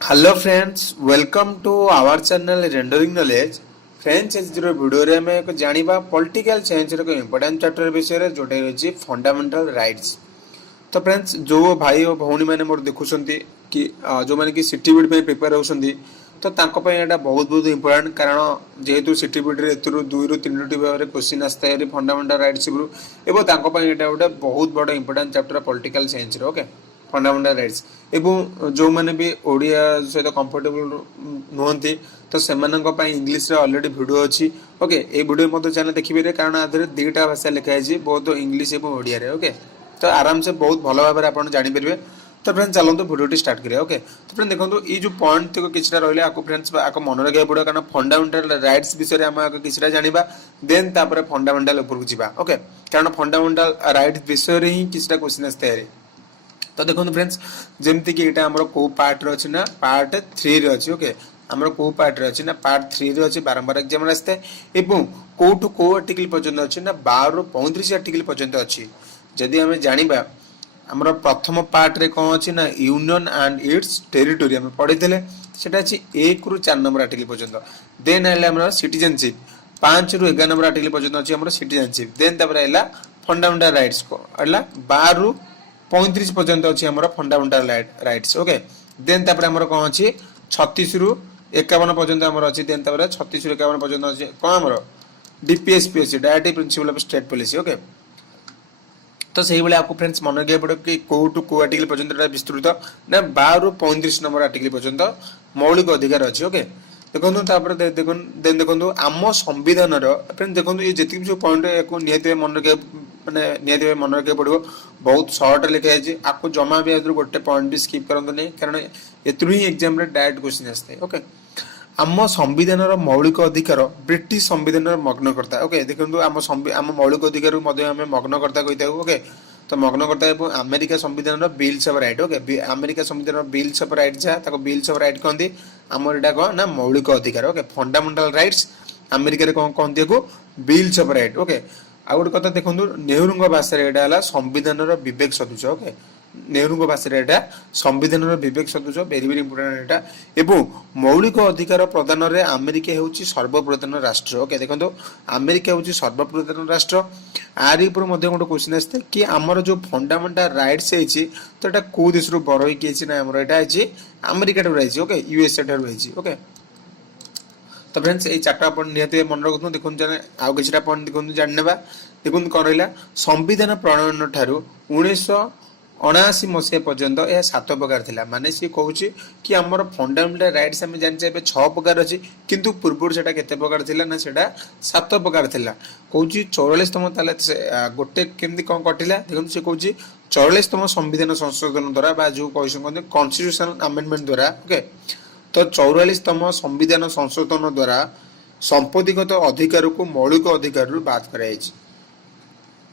Hello friends, welcome to our channel Rendering Knowledge. Friends, आज video रे हमें एक जानिबा पॉलिटिकल साइंस रो इंपोर्टेंट चैप्टर विषय रे जोटा रहछि फंडामेंटल राइट्स। तो फ्रेंड्स जो भाई और भौणी माने मोर देखुछंती कि जो माने कि सिटीबीड पे प्रिपेयर होउछंती तो तांको पे एटा बहुत बहुत इंपोर्टेंट कारण जेहेतु सिटीबीड रे एतुरु 2 रु 3 टी भाबरे क्वेश्चन आस्ता है फंडामेंटल राइट्स रु एबो तांको पे एटा गोटे बहुत बड़ इंपोर्टेंट चैप्टर पॉलिटिकल साइंस रो ओके फंडामेंटल राइट्स एवं जो मैंने भी ओडिया सहित कंफर्टेबल नुहति तो सेमानक पई इंग्लिश रे ऑलरेडी वीडियो अछि ओके ए वीडियो मतो चैनल देखिबे कारण आधरे दुईटा भाषा लिखा है बहुत इंग्लिश एवं ओडिया रे ओके तो आराम से बहुत भल भाव में आप जानी पारे। तो फ्रेंड्स चलते वीडियो स्टार्ट करिए ओके। तो फ्रेंड देखो ये जो पॉइंट तक किछटा रहले आपको फ्रेंड्स आपको मन रखा पड़ो कारण फंडामेंटल राइट्स विषय आम किछटा जानिबा देन तापर फंडामेंटल ऊपर को जिबा ओके कारण फंडामेंटल राइट्स विषय रे ही किछटा क्वेश्चन आस्ते है। तो देखो फ्रेंड्स जमती कि एटा हमरो को पार्ट रे अछि ना पार्ट 3 रे अछि ओके हमरो को पार्ट रे अछि ना पार्ट 3 रे अछि बारंबार एग्जाम रे आस्ते एवं कोठु को आर्टिकल पर्यंत अछि ना 12 रो 35 आर्टिकल पर्यंत अछि। जदि हमें जानिबा हमरो प्रथम पार्ट रे कोन अछि ना यूनियन एंड इट्स टेरिटोरी हम पढितले सेटा अछि 1 रु 4 नंबर आर्टिकल पर्यंत देन आइले हमरो सिटीजनशिप 5 रु 11 नंबर आर्टिकल पर्यंत अछि हमरो सिटीजनशिप देन तापर आइला फंडामेंटल राइट्स को आइला 12 रु 35 पर्यंत अछि हमरो फंडामेंटल राइट्स ओके देन तापर हमरो कोन अछि 36 रु 51 पर्यंत हमरो अछि देन तापर 36 रु 51 पर्यंत अछि कोन हमरो डीपीएसपी अछि directive principle of state policy okay. तो सही भाई आपको फ्रेंड्स मन रखा पड़ो कि कोटू को आर्टिकल पर्यंत विस्तृत ना 12 रु 35 नंबर आर्टिकल पर्यंत मौलिक अधिकार अच्छी ओके देखो देखो आम संविधान फ्रेंड देखो ये जी जो पॉइंट को निहत मन रखा माने निहत मन रखा पड़ो बहुत सर्ट लिखाई आपको जमा भी गोटे पॉइंट भी स्किप करते नहीं कारण एथुरु ही एग्जाम डायरेक्ट क्वेश्चन आसता है ओके। आम संविधान मौलिक अधिकार ब्रिटिश संविधान मग्नकर्ता ओके देखो आम मौलिक अधिकार आम मग्नकर्ता कही था ओके तो मग्नकर्ता अमेरिका संविधान bills of right okay America संविधान बिल्स ऑफ राइट जहाँ बिल्स ऑफ राइट कहते आमर यहाँ कौन ना मौलिक अधिकार ओके फंडामेंटल राइट्स अमेरिका कौन कहते बिल्स ऑफ राइट ओके। आ गोटे कथा देखो नेहरू भाषा यहाँ संविधान विवेक सदृश ओके नेहरू भाषा यहाँ संविधान विवेक सदृश वेरी वेरी इंपोर्टेंट यहाँ एवं मौलिक अधिकार प्रदान में अमेरिका हूँ सर्वप्रधान राष्ट्र ओके देखो अमेरिका हूँ सर्वप्रधान राष्ट्र आर गोटे क्वेश्चन आसते कि आमर जो फंडामेंटल राइट्स तो यहाँ कौ देश बरई किए ना आमर यहाँ अमेरिका रही ओके यूएसए रही ओके। तो फ्रेंड्स ये चार्टा पॉइंट निहत मन रखु देखो आउ कि पॉइंट देखो जाने देखो कौन रहा संविधान प्रणयन ठारू 1979 मसीहा पर्यंत यह 7 प्रकार थिला माने सी कहूँ कि आमर फंडामेंटल राइट्स आम जाने 6 प्रकार अच्छी किंतु पूर्व से केते प्रकार थिला ना सेटा 7 प्रकार थिला कहूँ 44तम ताले गोटे केमती कौन कटिला देखो से कहूँ 44तम संविधान संशोधन द्वारा जो कहते कॉन्स्टिट्यूशनल अमेंडमेंट द्वारा ओके तो 44तम संविधान संशोधन द्वारा संपत्तिगत अधिकार को मौलिक अधिकार बाद कराई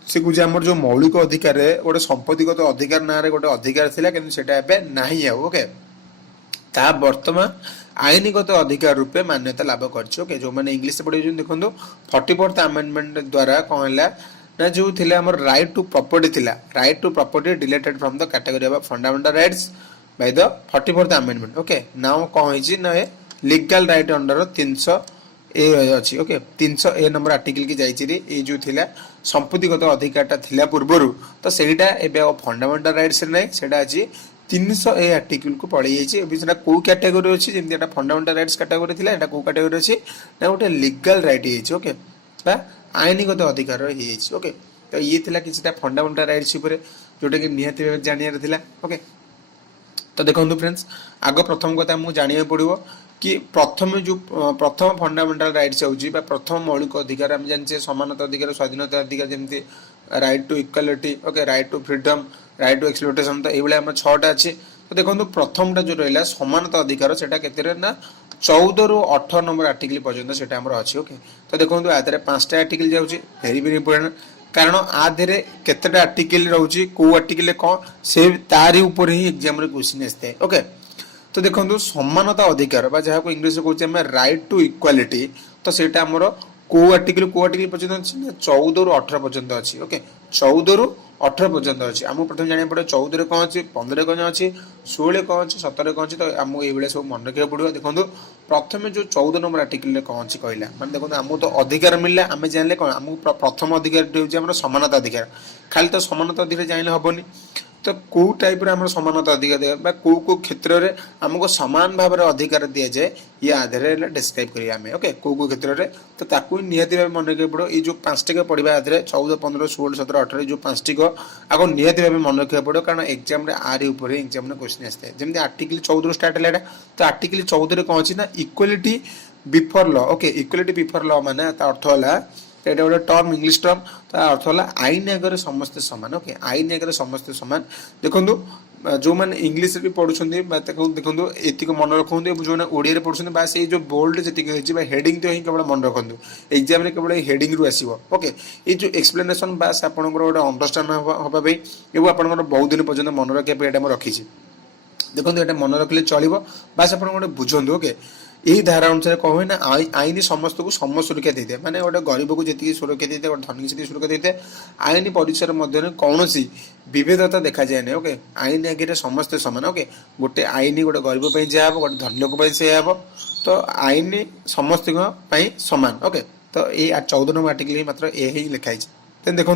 से कह आम जो मौलिक अधिकार गोटे संपत्तिगत अधिकार ना गोटे अधिकार थिला किंतु सेटा एबे नाही ओके ता वर्तमान आईनगत अधिकार रूपे मान्यता लाभ करछि ओके जो माने इंग्लिश पढ़े देखो 44th अमेंडमेंट द्वारा कौन है ना जो थिला हमर राइट टू प्रॉपर्टी थिला right to property deleted from the category of fundamental rights by the 44th amendment okay now कौन है ना लीगल राइट अंडर 300 ए अच्छी ओके 300 ए नंबर आर्टिकल की जाइए ये जो थिला संपत्तिगत अधिकारटा थिला पूर्वर तो सेटा एबे फंडामेंटल राइट्स नहीं सेटा आज 300 ए आर्टिकल को पड़े जाइए कौ कैटेगोरी अच्छी जमी फंडामेंटल राइट्स कैटेगोरी थिला एटा कौ कैटेगोरी अच्छी ना गोटे लीगल राइट है ओके बा आईनगत अधिकार ओके। तो ये थिला किछटा फंडामेंटल राइट्स ऊपर जोटा कि निहाती भाव जानियार थिला ओके। तो देखो फ्रेंड्स आग प्रथम कथा मुझे जाना पड़ो कि प्रथम फंडामेंटल राइट्स होची प्रथम मौलिक अधिकार आम जाने समानता अधिकार स्वाधीनता अधिकार जमी right to equality okay right to freedom right to exploitation तो ये आम 6टा अच्छे। तो देखो प्रथमटा जो रहा समानता अधिकार से ना 14 रु 18 नंबर आर्टिकल पर्यटन से अच्छे ओके। तो देखो आधार 5टा आर्टिकल जाऊँगी वेरी वेरी इंपोर्टेंट कारण आधे केतेटा आर्टिकल रोचे कौ आर्टिकल कौन से तारी ऊपर ही एग्जाम रे क्वेश्चन आसता है ओके। तो देखो समानता अधिकार जहाँ को इंग्लिश कहते राइट टू इक्वालिटी तो सेटा आमर कौ आर्टिकल पर्यटन 14 रु 18 पर्यटन अच्छी ओके 14 रु 18 पर्यंत अच्छी आमको प्रथम जाना पड़े 14 कौन अच्छी 15 कौन अच्छी 16 कौन अच्छी 17 कौन अच्छी तो आमको ये सब मन रखा पड़ो। देखो प्रथम जो 14 नंबर आर्टिकल कौन अच्छी कहला मैंने देखो आमको तो अधिकार मिलला आम जानले कौन आमको प्रथम अधिकार हूँ समानता अधिकार खाली तो समानता अधिकार जानले हेनी तो कौ टाइप आम समानता अधिकार दिया कौ क्षेत्र में आमको सामान भाव में अधिकार दि जाए ये आधार डिस्क्राइब करें ओके कौ क्षेत्र में तो ताकू निहती भाव मन रखा पड़ो ये जो 5 टिक पढ़ा आधार 14 15 16 17 18 जो 5 टिक आपको निहती भाव मन रखा पड़ो कारण एग्जाम आर एग्जाम क्वेश्चन आसता है जमी आर्टिकल 14 स्टार्ट है तो आर्टिकल 14 कौन अच्छी ना equality before law okay equality before law माने अर्थ है तो ये गोटे टर्म इंग्लीश टर्म तो अर्थ है आईन आगे समस्ते सामान ओके आईन आगे समस्ते सामान देखो जो मैंने इंग्लीश भी पढ़ुं देखो ये मन रखु जो ओडिया पढ़ुं बास ये जो बोल्ड जी हेडिंग तो ही केवल मन रखु एग्जाम केवल हेडिंग रू आसो ओके ये जो एक्सप्लेनेशन बास आपंकर गोटे अंडरस्टांड हाँपाई एवं आप बहुत दिन पर्यटन मन रखा ये रखी देखो ये मन रखिले चलो बास आप गोटे बुझे ओके यही धारा अनुसार कौन हुए ना आईन समस्त को सम सुरक्षा देते हैं माने गोटे गरीब को जी सुरक्षा देते गोटे धनी से सुरक्षा देते आईन परिसर मध्य कौन सी विभेदता देखा जाए ओके आईन आगे समस्ते समान ओके गोटे आईन गोटे गरीब जहाँ हम गोटे धनी लोक से हम तो आईन समस्त सामान ओके तो ये 14 नंबर आर्टिकल मात्र यही लिखाई तेन देखो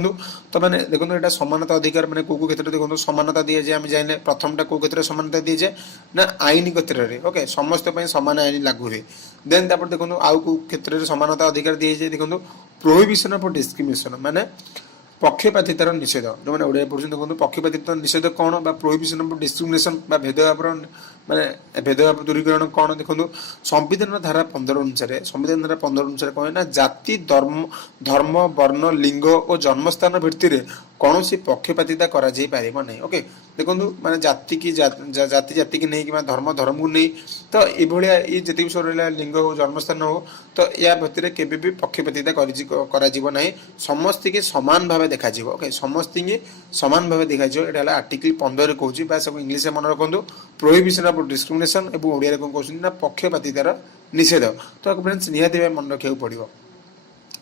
तो मैंने देखो यहाँ समानता अधिकार मैंने कौ क्षेत्र देखो समानता दी जाए जाने प्रथमटा कौ क्षेत्र समानता दी जाए ना आईन क्षेत्र में ओके समस्त सामान आईन लागू हुए देन देखो आउ कौ क्षेत्र में समानता अधिकार दी जाए देखो प्रोहिबिशन ऑफ डिस्क्रिमिनेशन माने पक्षपातितार निषेध जो मैंने ओडिया पढ़ुं देखो पक्षपातितार निषेध कौन प्रोहिबिशन ऑफ डिस्क्रिमिनेशन भेदभाव माने भेदभाव दूरीकरण कौन देखो संविधान धारा 15 अनुसार संविधान धारा 15 अनुसार कौन ना जाति धर्म वर्ण लिंग और जन्मस्थान भित्ति कौन सी पक्षपातिता करा जाई पारिबो नहीं ओके देखो माने जाति की जाति की नहीं कि धर्म धर्म को नहीं तो ये जिते भी रहा लिंग हो जन्मस्थान हो तो या भितर केबे भी पक्षपातिता करा नहीं समस्त के समान भाव देखा ओके समस्त की समान भाव देखा यहाँ आर्टिकल 15 कहूँ बास इंग्लीश मन रखु प्रोहिबिशन ऑफ डिस्क्रिमिनेशन और ओडिया कौन कहते हैं पक्षपातितार निषेध तो फ्रेंड्स निहाती भाव मन रखा पड़ो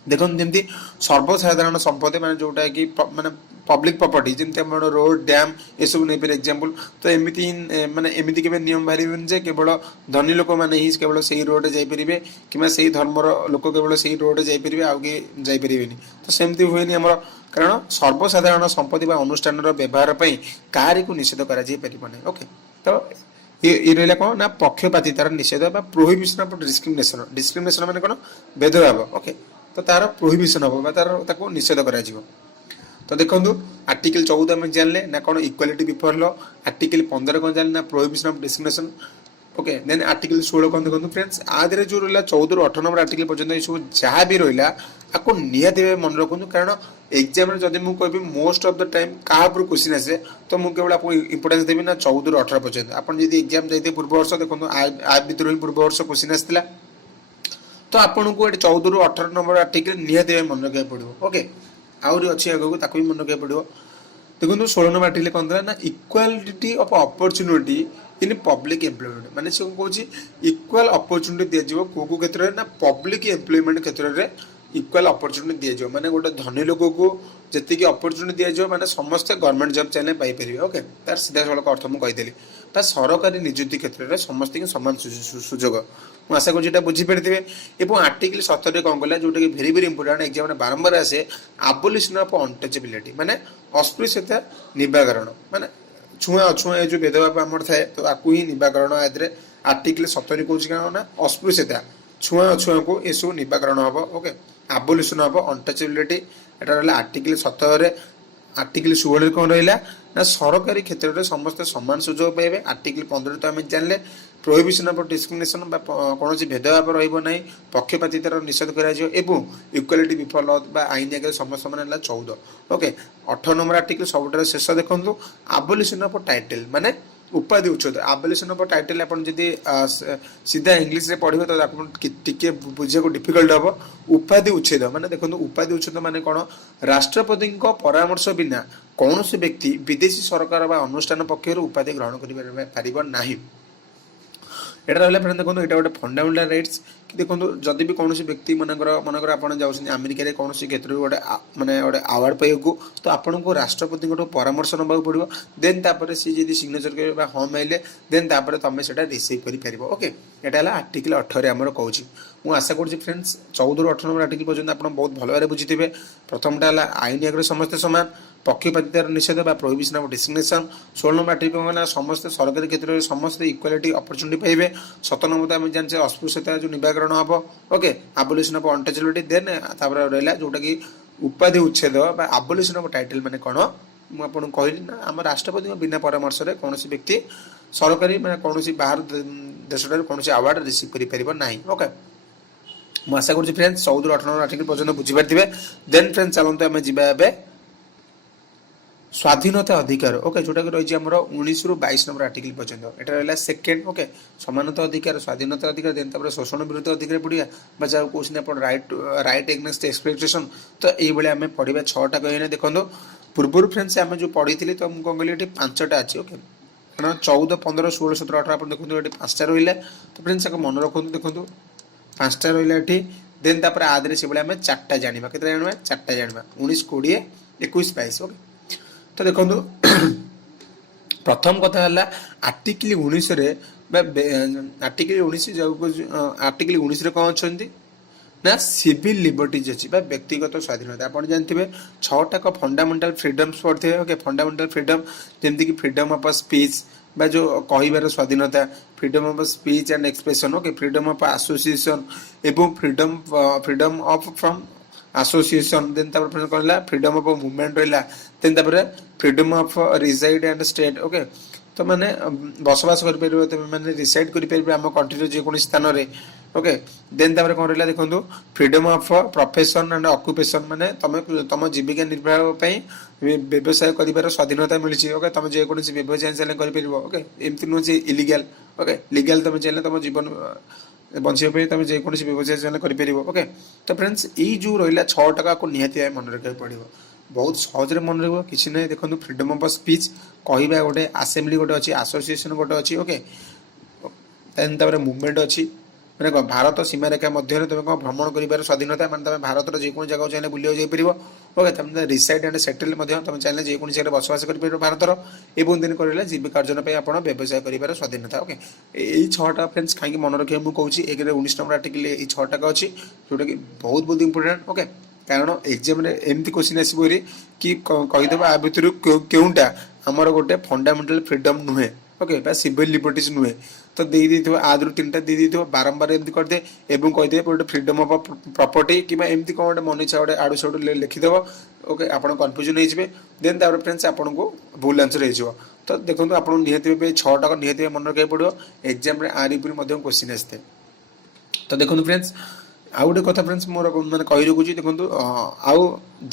देखो जमी सर्वसाधारण संपत्ति माने जोटा कि माने पब्लिक प्रॉपर्टी जमी आम रोड डैम ये सब नहीं पारे एग्जांपल तो एमती माने एमती के नियम बाहर जे केवल धनी लोक मैंने ही केवल से रोड जापरेंगे कि से धर्मर लोक केवल से रोड जापरेंगे आउ किए जापरें तो सेमती हुए आमर कारण सर्वसाधारण संपत्ति अनुष्ठान व्यवहार कार को निषेध कर ओके तो ये रहा कौन ना पक्षपातितार निषेध प्रोहिबिशन ऑफ डिस्क्रिमिनेशन डिस्क्रिमिनेशन माने कौन भेदभाव ओके तो तार प्रोहिबिशन हम तार निषेध कर तो देखो आर्टिकल 14 में जानले ना कौन इक्वालिटी बिफोर लॉ आर्टिकल 15 कौन जानले ना prohibition of discrimination okay then article 16 कौन देखो फ्रेंड्स आदि जो रहा 14 ରୁ 18 नंबर आर्टिकल पर्यटन ये सब जहाँ भी रहा आपको निहती मन रखु कारण एग्जाम जब मुझे कहि मोस्ट ऑफ द टाइम क्या क्वेश्चन आसे तो मुझे केवल आपको इंपोर्टेंस देवी ना 14 ରୁ 18 पर्यटन आप एग्जाम जाते पूर्व वर्ष देखो आ भर ही पूर्व वर्ष क्वेश्चन आसाला तो आपन को 14 ରୁ 18 नंबर आर्टिकल निहती मन रखा पड़ो ओके आहरी अच्छी आगे भी मन रखा पड़ो देखो 16 नंबर आर्टिकल कौन था ना equality of opportunity in public employment माने से कौन इक्वाल अपॉर्चुनिटी दिया कौ क्षेत्र में ना पब्लिक एम्प्लॉयमेंट क्षेत्र में इक्वाल अपॉर्चुनिटी दिया माने गोटे धनी लोक को जी अपॉर्चुनिटी दिया माने समस्त गवर्नमेंट जॉब चाहे पाइपर ओके तार सीधा सड़क अर्थ मुझे कहीदेली सरकारी निजुक्ति क्षेत्र में समस्त समान सुजोग मुझे आशा करूँ बुझीपारे और आर्टिकल 17 कौन कला जोटा कि भेरी भेरी इंपोर्टाट एग्जाम बारंबार आसे आबोलिशन ऑफ अनटचेबिलिटी माने अस्पृश्यता निवारण माने छुआ अछुआ जो भेदभाव आम थाए तो आपको ही निवारण आदि आर्टिकल 17 कौन ना अस्पृश्यता छुआ अछुआ को यह सब निवारण हम ओके आबोलिशन ऑफ अनटचेबिलिटी यहाँ रहा आर्टिकल 17 आर्टिकल 16 कौन रहा ना सरकारी क्षेत्र में समस्त समान सुजोग पाइबे आर्टिकल 15 तो आम जानले प्रोहिबिशन ऑफ डिस्क्रिमिनेशन कौन भेदभाव रहा पक्षपातितार निषेध कर इक्वालिटी बिफोर लॉ आईन आगे समस्त मान 14 ओके 18 नंबर आर्टिकल सब शेष देखो आबोलिशन ऑफ टाइटल माने उपाधि उच्छेद आबोलिशन ऑफ टाइटल आप सीधा इंग्लीश में पढ़े तो आपके बुझा डिफिकल्ट हम उपाधि उच्छेद माने देखो उपाधि उच्छेद माने कौन राष्ट्रपति परामर्श बिना कौन से व्यक्ति विदेशी सरकार अनुष्ठान पक्ष उपाधि ग्रहण कर এটা রহলা ফ্রেন্ড দেখুন এটা গোটে ফন্ডামেন্টাল রাইটস कि देखो जदि भी कौन व्यक्ति मनकर आप अमेरिका कौन क्षेत्र में गोटे मानने गोटे आवार्ड पाइबू तो आपन को राष्ट्रपति परामर्श नाक पड़ो देन तापर सी जी सिग्नेचर कर हाँ माइले देन तापर तुम से रिसीव कर ओके यहाँ है आर्टिकल 18 आमर कहूँ मुझे आशा करुँच फ्रेंड्स 14 ରୁ 18 नंबर आर्टिकल पर्यटन आप बहुत भल भाव बुझे प्रथमटा है आईन आगे समस्ते सामान पक्षपातितार निषेध बा prohibition of discrimination 16 number article कहना समस्त सरकारी क्षेत्र में समस्त इक्वालिटी अपॉर्चुनिटी पाइबे 17 नंबर आम जानते अस्पृश्यता जो निराकरण हम ओके आबोलिशन ऑफ अनटचेबिलिटी देन तापर रहा जोटा कि उपाधि उच्छेद बा आबोलिशन ऑफ टाइटल माने कौन मुझे कहली ना आम राष्ट्रपति बिना परामर्श कौन व्यक्ति सरकारी मैं कौन बाहर देश कौन अवार्ड रिसीव कर ओके मुझे आशा करुँच फ्रेंड्स 14 ରୁ 18 नंबर आर्टिकल पर्यटन बुझीपारे देन फ्रेंड्स चलते आम जा स्वाधीनता अधिकार ओके जोटा कि रही 19 ରୁ 22 नंबर आर्टिकल पर्यटन यहाँ रहा सेकेंड ओके समानता अधिकार स्वाधीनता अधिकार देन तापर शोषण विरुद्ध अधिकार पढ़िया जहाँ कौन आप राइट एग्नेस्ट एक्सपेक्टेशन तो ये आम पढ़ा 6टा कहना देखो पूर्व फ्रेंड्स आम जो पढ़ी थी तो मुझे कौन कहली 5टा अच्छी ओके कारण 14, 15, 16, 17, 18 आप देखते ये 5टा रहा तो फ्रेंड्स मन रखु देखो 5टा रहा ये देन तापर आदि से आम 4टा जाना के जाना 4टा जाना 19, 20, 21, 22 ओके तो देखो प्रथम कथा है आर्टिकल 19 आर्टिकल 19 आर्टिकल 19 कौन अच्छा ना सिविल लिबर्टीज अच्छी व्यक्तिगत स्वाधीनता आप जानते 6टा फंडामेंटल फ्रीडम्स पढ़ते ओके फंडामेंटल फ्रीडम जमती कि फ्रीडम ऑफ स्पीच बा जो कहिबार स्वाधीनता freedom of speech and expression okay freedom of association एवं freedom of from association then तापर कहला फ्रीडम ऑफ मूवमेंट रहा देन तापर freedom of reside and state okay तो माने बसवास कर माने रिसाइड कर आम कंट्री जेको स्थान रे ओके देन तापर कौन रहा देखो freedom of profession and occupation माने तुम जीविका निर्वाह व्यवसाय कर स्वाधीनता मिली ओके तुम जेकोसी व्यवसाय चैनल कर ओके एमती नुह इलिगल ओके लिगल तुम चैनल तुम जीवन बचाई तुम जेकोसी व्यवसाय चैनल कर ओके तो फ्रेंड्स ये जो रहा 6टा को निहाती मन रखा पड़ो बहुत सहज मन रहा कि ना देखो फ्रीडम ऑफ स्पीच कहवा गोटे आसेम्बली गोटे अच्छी एसोसिएशन गोटे अच्छी ओके देन तापर मूवमेंट अच्छी मैंने कौन भारत सीमा रेखा मध्य तुम कौन भ्रमण कर स्वाधीनता मैंने तुम भारत जो जगह चाहिए बुले जापर ओके तुम रिसाइड एंड सेटल तुम चाहिए जेको जगह बसवास कर भारतर एवं दिन कर जीविका अर्जन आप व्यवसाय कर स्वाधीनता ओके यही 6टा फ्रेंड्स कहीं मन रखिए मुझे कहूँ एक 19 नंबर आर्टिकल ये 6टा अच्छी जोटा कि बहुत बहुत इंपोर्टेंट ओके कारण एग्जाम एमती क्वेश्चन आसो कि कहीदेव आ भितर केउटा आमर गोटे फंडामेंटल फ्रीडम नुहे ओके सिविल लिबर्टीज नुहे तो दे आदि 3टा दे बारंबार एमती करदे एवं कहीदे गोटे फ्रीडम ऑफ प्रॉपर्टी कि एमती कौन गोटे मन इच्छा गोटे आड़ू साड़ू लिखिदेव ओके आप कन्फ्यूजन हो देन तापर फ्रेंड्स आपन को भूल आंसर हो तो देखो आप निहती 6टा निहती मन रखा पड़ो एग्जाम आरी क्वेश्चन आसते तो देखो फ्रेंड्स आउ गोटे कथा फ्रेंड्स मोर मैंने कही रखुच्छी देखो आउ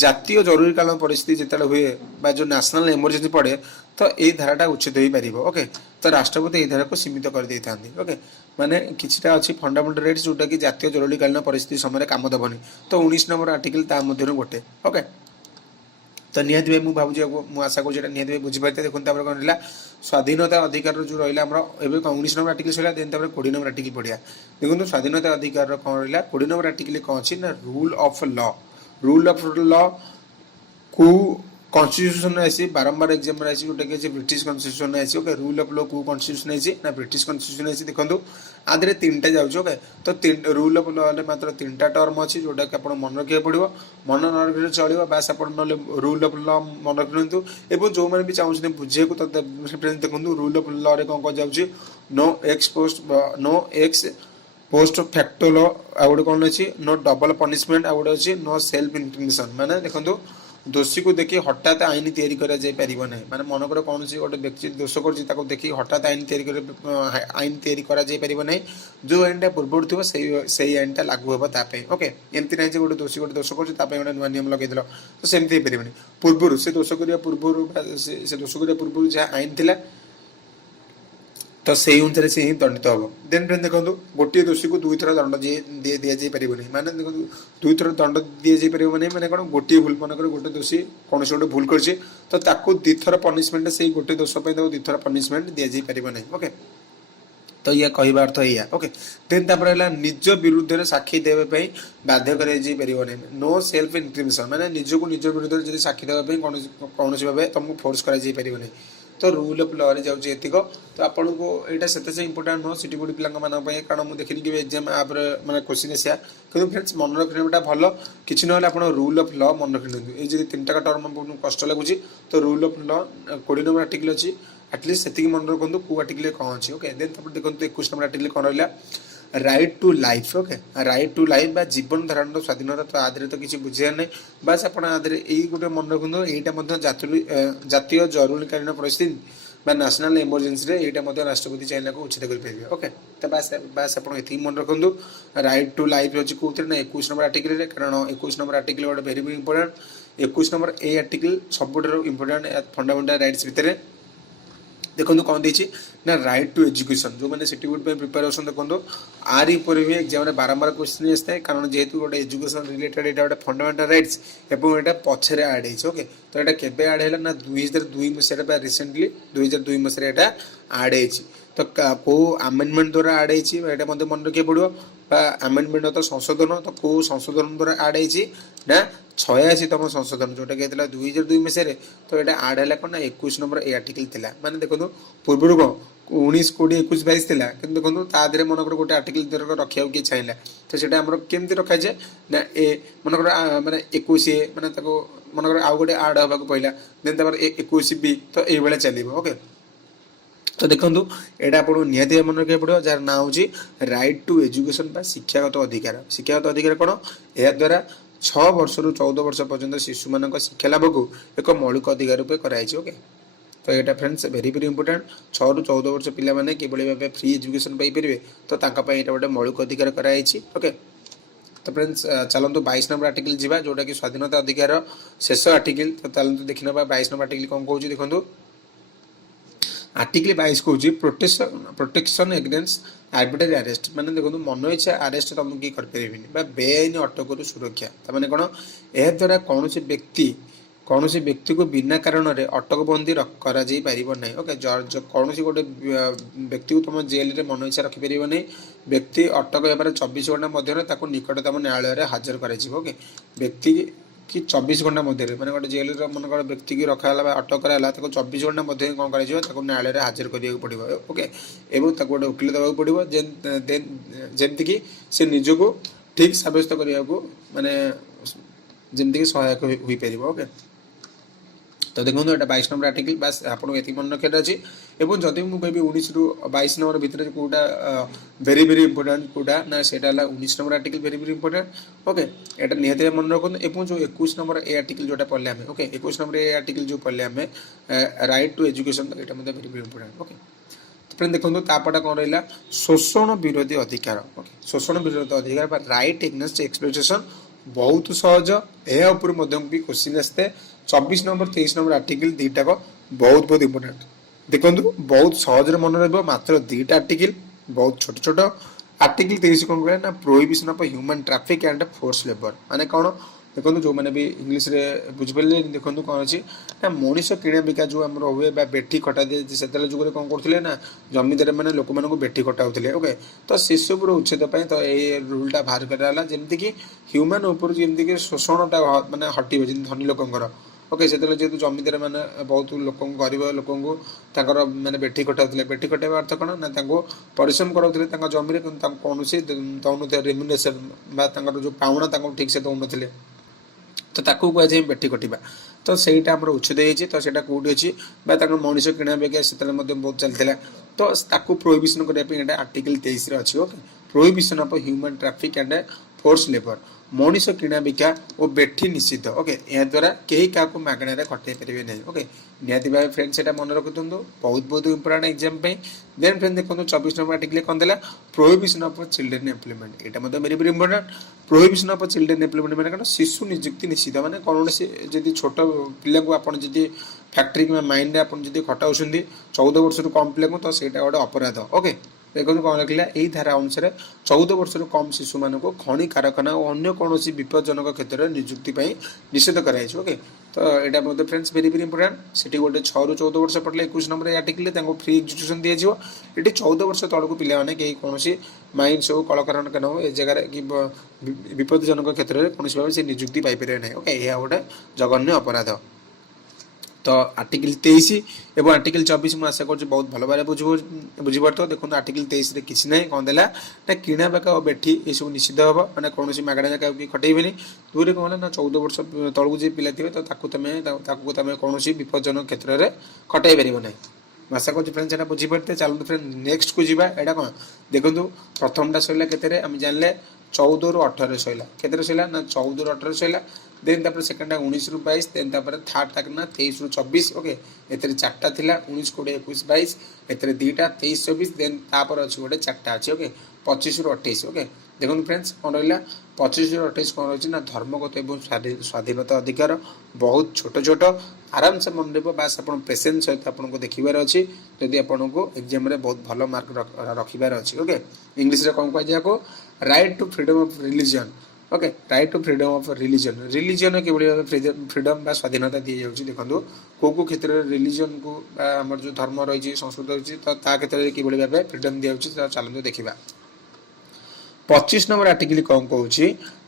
जातीय जरूरीकालीन परिस्थिति जिते हुए बा जो नेशनल इमरजेंसी पड़े तो यही धाराटा उच्छेद हो पार ओके तो राष्ट्रपति यही धारा को सीमित कर दे था ओके माने किछटा अच्छी फंडामेंटल राइट्स जोटा कि जातीय जरूरीकालीन परिस्थिति समय काम देवनी तो 19 नंबर आर्टिकल ता मध्य गोटे ओके तो निहत भाई मुझे भाई आशा करूँ निहत भाई बुझीपारे देखो कौन रहा स्वाधीनता अधिकार जो रहा आम 19 number article sir then 20 number article पढ़िया देखो स्वाधीनता अधिकार कौन रहा 20 नंबर आर्टिकल कौन अच्छी ना रूल ऑफ लॉ को कॉन्स्टिट्यूशन आसी बारंबार एग्जाम में आसी जोटा कि ब्रिटिश कॉन्स्टिट्यूशन आसी ओके रूल ऑफ लॉ को कॉन्स्टिट्यूशन आसी ना ब्रिटिश कॉन्स्टिट्यूशन आसी देखो आदि 3टा जाऊँ ओके तो रूल ऑफ लॉ मात्र 3टा टर्म अच्छी जोटा कि आप मन रखा पड़ो मन न रखिले चलो बास आप रूल ऑफ लॉ मन रखिंतु एवं जो मैंने भी चाहते बुझे को देखो रूल ऑफ लॉ रे कौन जाऊँगी no ex post facto law आ गोटे कौन अच्छी नो डबल पनिशमेंट आ गोटे अच्छी नो सेल्फ इंक्रिमिनेशन माने देखो दोषी को देखिए हठात आईन तैयारी करा जाय परिबो नै माने मनकर कौन गोटे व्यक्ति दोष कर देखिए हठात आईन तैयारी करा जाय परिबो नै जो आईनटा पूर्व थो से आईनटा लागू हे तापे ओके एमती ना गोटे दोषी गोटे दोष कर गोटे नुआ नियम लगे तो सेमती हो पारे पूर्व से दोष करने पूर्व से दोष करने पूर्व जहाँ आईन थिला तो से अनुसार से ही दंडित हम देन फ्रेंड देखो गोटे दोषी को 2 थर दंड दि जापर माने देखो 2 थर दंड दि जापर माने कौन गोटे भूल मन कर गोटे दोषी कौन गोटे भूल कर तो 2 थर पनिशमेंट से गोटे दोष 2 थर पनिशमेंट दि जापर ना ओके तो या कहवा अर्थ या ओके देन तापर है निज विरुद्ध साक्षी देवाई बाध्य कर नो सेल्फ इंक्रिमिनेशन माने निज को निज विरुद्ध जब साक्षी देवाई कौन भाव तुमको फोर्स कर तो रूल ऑफ लॉ रे जाउची एतिको तो आपन को एटा सेते से इंपोर्टेंट नो सिटी बुडी पिलांग माना पय कारण मु देखिनि कि एग्जाम आप माने क्वेश्चन एसिया किंतु फ्रेंड्स मन रखनेटा भलो किछि नहले आपन रूल ऑफ लॉ मन रखिनु ए जे तीनटा का टर्म आपन कष्ट लागुची तो rule of law 20 number article अछि एटलीस्ट सेतिक मन रखंतु को आर्टिकल कोन अछि ओके देन तब देखंतु 21 नंबर आर्टिकल कोन रहला right to life okay right to life बा जीवन धारण स्वाधीनता तो आधे तो किसी बुझे ना बस आप आधे यही गोटे मन रखु यहाँ जातीय जरूरीकालीन परिस्थिति नेशनल इमरजेंसी रे यहाँ राष्ट्रपति चाइना को उच्छेद करेंगे ओके तो बस बस आप मन रखु राइट टू लाइफ अच्छी कौन ना 21 नंबर आर्टिकल कारण 21 नंबर आर्टिकल गोटे very very important 21 number A article सब इंपोर्टेंट फंडामेंटल राइट्स भितर देखो कौन देती ना राइट टू एजुकेशन जो मैंने सिटी बोर्ड प्रिपेरेसन देखो आरी पर भी एग्जाम बारंबार क्वेश्चन आसता है कारण जेहेतु गोटे एजुकेशन रिलेटेड यहाँ गोटे फंडामेंटल राइट्स एवं यहाँ पछरे आड हो ओके तो यहाँ केवे आड है ना 2002 मसीह रिसेंटली 2002 मसीह यहाँ आड तो कौ आमेंडमेंट द्वारा आड होता मतलब मन रखा पड़ो आमेंडमेंट तो संशोधन तो कौ संशोधन द्वारा आड ना 86तम संशोधन जोटा कि 2002 मसीह तो यहाँ आड है कौन ना 21 नंबर ए आर्टिकल थी मैंने देखो पूर्व कौन 19 20 21 22 थी कि देखो तादे मनकर गोटे आर्टिकल रखा किए चाहिए तो सीटा आम केमती रखा जाए ना ए मनकर माने 21 ए माने मनकर आउ गोटे आड हाँ पड़ा देन 21 बी तो ये चलो ओके तो देखो यहाँ आप निहती मन रखा पड़ो जार ना हूँ राइट टू एजुकेशन शिक्षागत अधिकार कौन या द्वारा 6 वर्ष रु 14 वर्ष पर्यंत शिशु मान शिक्षा लाभ को एक मौलिक अधिकार रूप कराई ओके तो यहाँ फ्रेंड्स वेरी वेरी इंपोर्टेंट 6 रु 14 वर्ष पिलाने किभली भाव फ्री एजुकेशन पाइपर तो यहाँ गोटे मौलिक अधिकार कराई ओके तो फ्रेंड्स चलतु 22 नंबर आर्टिकल जीवा जोटा कि स्वाधीनता अधिकार शेष आर्टिकल तो चलते देखने 22 नंबर आर्टिकल कौन कौन देखो आर्टिकल 22 कौन प्रोटेक्शन एगेन्स्ट आर्बिट्रारी अरेस्ट माने देखो मन इच्छा अरेस्ट तुम कि कर बेआईन अटक सुरक्षा तमाने कौन यह द्वारा कौन व्यक्ति को बिना कारण रे अटकबंदी कर ओके कौन गोटे व्यक्ति को तुम जेल रे मन इच्छा रखिपर नहीं व्यक्ति अटक होबार 24 घंटा मध्य निकटतम न्यायालय रे हाजर कर व्यक्ति कि 24 घंटा मध्य मैंने गोटे जेल मन व्यक्ति की रखा अटक कराला 24 घंटा मध्य कौन कर न्यायालय रे हाजर करा पड़ो ओके एवं गोटे वकिल देवाक पड़ो जमती कि से निजको ठीक सब्यस्त करने को माने जमती सहायक हो पार ओके तो देखो ये 22 नंबर आर्टिकल बस आपको ये मन रखा अच्छी और जदि मुझे 19 रु 22 नंबर भितर कौटा वेरी वेरी इंपोर्टेंट कौटा ना से 19 number article very very important okay यहाँ निहत मन रखु जो 21 नंबर ए आर्टिकल जोटा पढ़ले आम ओके 21 नंबर ए आर्टिकल जो पढ़ले आम राइट टू एजुकेशन यहाँ very very important okay friend देखो तापटा कौन रहा शोषण विरोधी अधिकार ओके शोषण विरोधी अधिकार राइट एगेन्स्ट एक्सप्लॉयटेशन बहुत सहज यह भी क्वेश्चन आसते 24 नंबर 23 नंबर आर्टिकल दीटा को बहुत बहुत इंपोर्टेंट देखो बहुत सहज मन रत्र 2टा आर्टिकल बहुत छोट छोट आर्टिकल 23 कौन कह ना prohibition of human traffic and force labour माने कौन देखो जो मैंने भी इंग्लीश रे बुझिपारे देखो कौन अच्छी ना मनीष किणा बिका जो आम हुए बेठी कटा दिए से जुगे कौन करते ना जमीदार मैंने लोक मानक बेठी कटाऊे ओके तो से सब उच्छेद तो ये रूलटा बाहर कराला जमती कि ह्यूमन उपर जमीक शोषणटा माने हटो धनी लोकर ओके से जेहतु जमीदार मैंने बहुत लोक गरीब लोक मैंने बेठी कटाऊे बेठी कटाइवा अर्थ कौन ना परिश्रम कराऊे जमी कौन दौन रेम्यूनरेशन जो पाउना ठीक से दौन तो ताकू कहुए बेठी कटिवा तो सहीटा आम उच्छेद होती तो सहीटा कौटी अच्छी मनीष किणा बेगा से बहुत चलता तो ताकू प्रोहिबिशन करने आर्टिकल 23 अच्छी okay prohibition of human traffic and force labour मनीष किणा बिका और बेठी निषिद्ध ओके या द्वारा कहीं क्या मागणार खटे पारे ना ओके निहती भाव फ्रेंड से मन रखु बहुत बहुत इंपोर्टेंट एग्जाम देन फ्रेंड देखो 24 नंबर आर्टिकल कौन देला प्रोहिबिशन ऑफ चिल्ड्रेन एम्प्लॉयमेंट यहाँ very very important prohibition of children employment मैंने कौन शिशु नियुक्ति निषिद्ध मैंने कौन से छोट पिला को आप फैक्ट्री कि माइन आप खटाऊँ 14 वर्ष कम पिला तो सहीटा गोटे अपराध ओके देखो कौन लिखला यही धारा अनुसार 14 वर्ष कम शिशु मान खनि कारखाना और अन्य कौन विपज्जनक क्षेत्र में निजुक्ति निषेध कराई। ओके तो यहाँ मतलब फ्रेंड्स वेरी वेरी इंपोर्टेंट से गोटे 6 रू 14 वर्ष पढ़ले 21 नंबर आर्टिकल फ्री एजुकेशन दि जाव। ये 14 वर्ष तौक पे कहीं कौन माइंस हो कलकारखाना हो ए जगह कि विपज्जनक क्षेत्र में कौन भाव से निजुक्ति पाइपर ना। ओके यह गोटे जघन्य अपराध। तो आर्टिकल 23 एवं आर्टिकल 24 मुझे आशा कर बहुत भल भाव बुझीपार। देखो आर्टिकल 23 किसी ना कौन देला ना किणा बेका और बेठी ये सब निषिद्ध हम मैंने कौन मागणा जगह कि खटेबे दूर कौन ना 14 वर्ष तलू जी पिला थे तो तुम कौन विपज्जनक क्षेत्र में खटाई पार ना। आशा कर फ्रेंड्स यहाँ बुझीपारे। चलते फ्रेंड नेक्स्ट को जीवा यहाँ कौन देखो प्रथमटा सैला के आम जानले 14 रू 18 सैला के सैला ना 14 रू 18 सैला देन तापर सेकेंडटा 19 रू 22 देन तापर थर्ड तक ना 23 रू 24। ओके एतरे चारटा थिला 19 20 21 22 एतरे दीटा 23 24 देन तापर अछि गोटे चारटा अछि। ओके 25 रू 28। ओके देखो फ्रेंड्स कौन रहा 25 रू 28 कौन रही ना धर्मगत एवं स्वाधीनता अधिकार बहुत छोट छोट आराम से मन रहा बास आप पेसेंस सहित आपको देखार अच्छी जदि आपको एग्जाम बहुत भल मार्क रखार अच्छी। ओके इंग्लीश कौन कह right to freedom of religion. Okay right to freedom of religion religion कि फ्रीडम स्वाधीनता दी जाऊँगी। देखो कौ क्षेत्र में रिलीजन को आम जो धर्म रही संस्कृत रही तो क्षेत्र में किभली भाव फ्रीडम दी जाऊँगी चलते देखा। 25 नंबर आर्टिकल कौन कहूँ